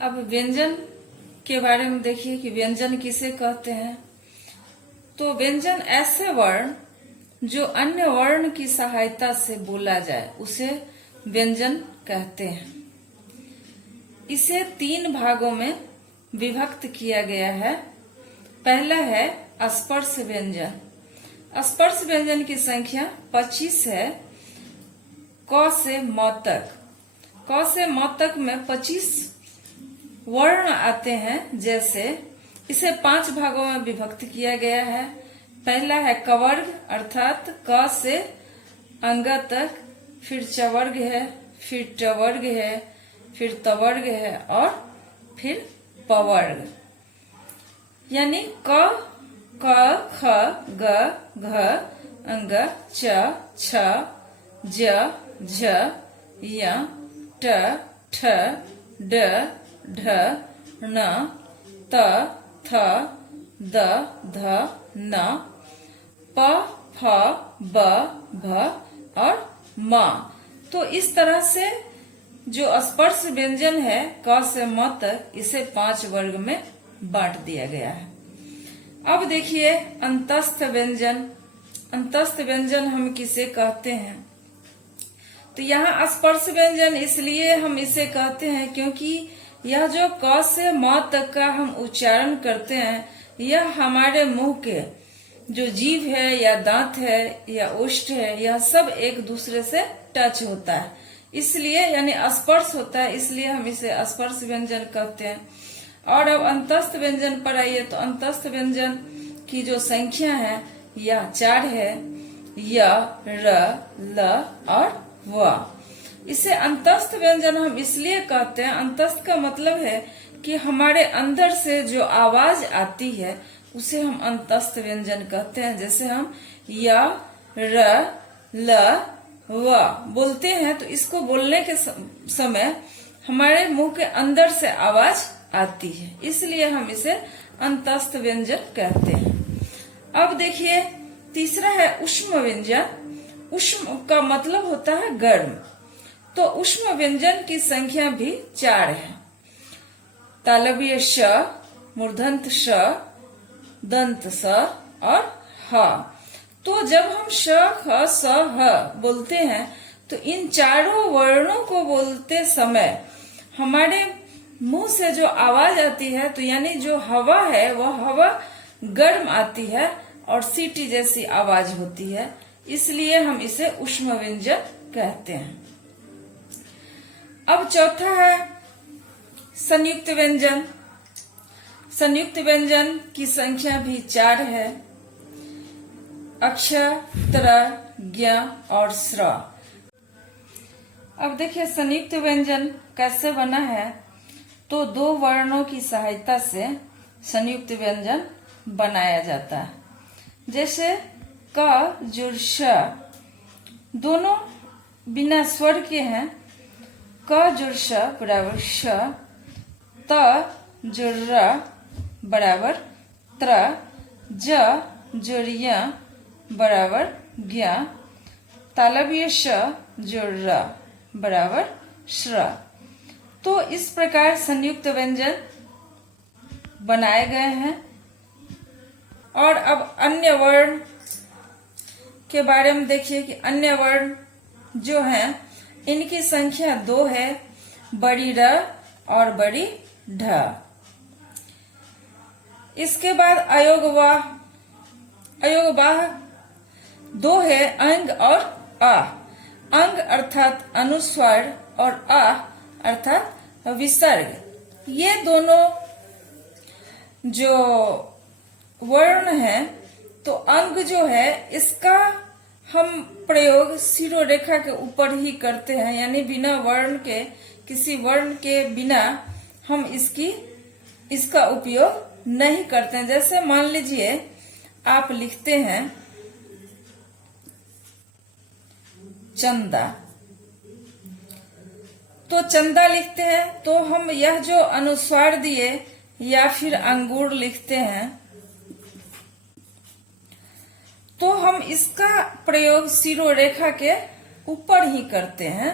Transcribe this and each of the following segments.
अब व्यंजन के बारे में देखिए कि व्यंजन किसे कहते हैं। तो व्यंजन ऐसे वर्ण जो अन्य वर्ण की सहायता से बोला जाए उसे व्यंजन कहते हैं। इसे 3 भागों में विभक्त किया गया है। पहला है स्पर्श व्यंजन। स्पर्श व्यंजन की संख्या 25 है। क से म तक। क से म तक में 25 वर्ण आते हैं। जैसे इसे 5 भागों में विभक्त किया गया है। पहला है कवर्ग अर्थात क से अंग तक, फिर चवर्ग है, फिर टवर्ग है, फिर तवर्ग है और फिर पवर्ग। यानी क, ख, ग, घ, अंग, च, छ, ज, झ, य, ट, ठ, ड, ढ, ण, त, थ, द, ध, न, प, फ, ब, भ और म। तो इस तरह से जो स्पर्श व्यंजन है क से म तक, इसे 5 वर्ग में बांट दिया गया है। अब देखिए अंतस्थ व्यंजन। अंतस्थ व्यंजन हम किसे कहते हैं? तो यहाँ स्पर्श व्यंजन इसलिए हम इसे कहते हैं क्योंकि यह जो क से म तक का हम उच्चारण करते हैं, यह हमारे मुंह के जो जीभ है या दांत है या ओष्ठ है, यह सब एक दूसरे से टच होता है, इसलिए यानी स्पर्श होता है, इसलिए हम इसे स्पर्श व्यंजन कहते हैं। और अब अंतस्थ व्यंजन पर आइए। तो अंतस्थ व्यंजन की जो संख्या है यह 4 है। य, र, ल और व। इसे अंतस्थ व्यंजन हम इसलिए कहते हैं, अंतस्थ का मतलब है कि हमारे अंदर से जो आवाज आती है उसे हम अंतस्थ व्यंजन कहते हैं। जैसे हम य, र, ल, व बोलते हैं तो इसको बोलने के समय हमारे मुंह के अंदर से आवाज आती है, इसलिए हम इसे अंतस्थ व्यंजन कहते हैं। अब देखिए तीसरा है ऊष्म व्यंजन। ऊष्म का मतलब होता है गर्म। तो ऊष्म व्यंजन की संख्या भी 4 है। तालव्य श, मूर्धन्त श, दंत स और ह। तो जब हम श, ख, स, ह बोलते हैं तो इन चारों वर्णों को बोलते समय हमारे मुंह से जो आवाज आती है, तो यानी जो हवा है वह हवा गर्म आती है और सीटी जैसी आवाज होती है, इसलिए हम इसे ऊष्म व्यंजन कहते हैं। अब चौथा है संयुक्त व्यंजन। संयुक्त व्यंजन की संख्या भी 4 है। अक्ष, त्र, ज्ञ और स्र। अब देखिए संयुक्त व्यंजन कैसे बना है। तो 2 वर्णों की सहायता से संयुक्त व्यंजन बनाया जाता है। जैसे क, जुर, श दोनों बिना स्वर के हैं। क जुर श बराबर श, त जुर र बराबर त्र, ज जुर य बराबर ज्ञ, तालव्य श जुर र बराबर श्र। तो इस प्रकार संयुक्त व्यंजन बनाए गए हैं। और अब अन्य वर्ण के बारे में देखिए कि अन्य वर्ण जो हैं इनकी संख्या 2 है। बड़ी र और बड़ी ढ। इसके बाद अयोगवाह। अयोगवाह 2 है, अंग और आ। अंग अर्थात अनुस्वार और आ अर्थात विसर्ग। ये दोनों जो वर्ण है, तो अंग जो है इसका हम प्रयोग शिरोरेखा के ऊपर ही करते हैं, यानी बिना वर्ण के, किसी वर्ण के बिना हम इसका उपयोग नहीं करते हैं। जैसे मान लीजिए आप लिखते हैं चंदा, तो चंदा लिखते हैं तो हम यह जो अनुस्वार दिए या फिर अंगूर लिखते हैं तो हम इसका प्रयोग शिरोरेखा के ऊपर ही करते हैं।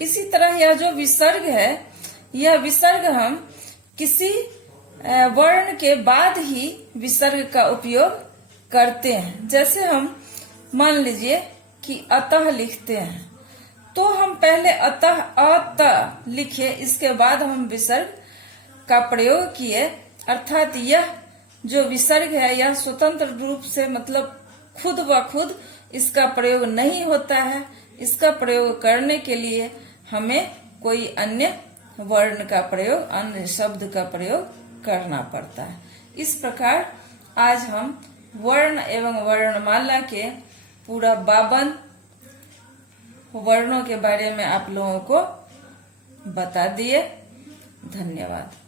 इसी तरह यह जो विसर्ग है, यह विसर्ग हम किसी वर्ण के बाद ही विसर्ग का उपयोग करते हैं। जैसे हम मान लीजिए कि अतः लिखते हैं, तो हम पहले अतः लिखे, इसके बाद हम विसर्ग का प्रयोग किए, अर्थात यह जो विसर्ग है यह स्वतंत्र रूप से मतलब खुद ब खुद इसका प्रयोग नहीं होता है। इसका प्रयोग करने के लिए हमें कोई अन्य वर्ण का प्रयोग, अन्य शब्द का प्रयोग करना पड़ता है। इस प्रकार आज हम वर्ण एवं वर्णमाला के पूरा 52 वर्णों के बारे में आप लोगों को बता दिए। धन्यवाद।